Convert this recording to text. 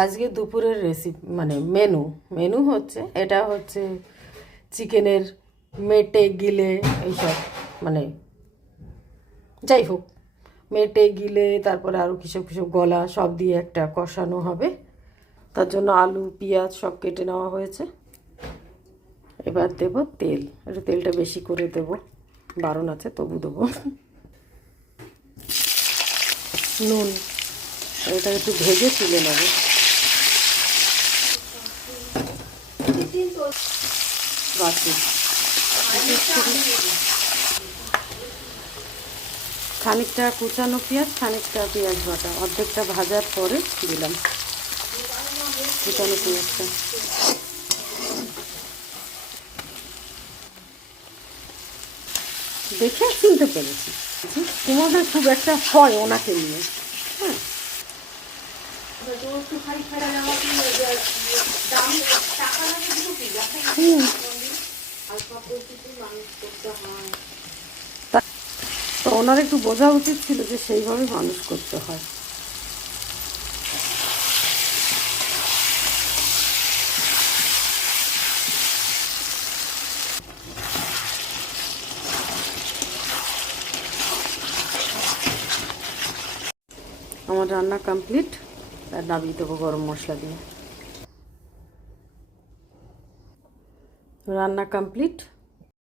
আজকে দুপুরের রেসিপি মানে মেনু হচ্ছে, এটা হচ্ছে চিকেনের মেটে গিলে এইসব, মানে যাই হোক, মেটে গিলে তারপরে আরও কিসব কিসব গলা সব দিয়ে একটা কষানো হবে। তার জন্য আলু পেঁয়াজ সব কেটে নেওয়া হয়েছে। এবার দেব তেল, একটু তেলটা বেশি করে দেব, বারণ আছে তবু দেবো। নুন, এটা একটু ভেজে তুলে নেব। বাটি খানিকটা কুচানো পেঁয়াজ, খানিকটা পেঁয়াজ বাটা, অর্ধেকটা ভাজার পরে দিলাম কুচানো পেঁয়াজটা। দেখে চিনতে পেরেছি তোমাদের খুব একটা হয় ওনাকে নিয়ে। হ্যাঁ, তো ওনার একটু বোঝা উচিত ছিল যে সেইভাবে মানুষ করতে হয়। আমার রান্না কমপ্লিট, আর নামিয়ে দেবো গরম মশলা দিয়ে। রান্না কমপ্লিট।